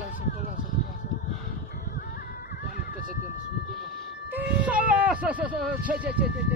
lasă-că, lasă-că. Doamne, că se dă, să nu dă. Să lasă, ce.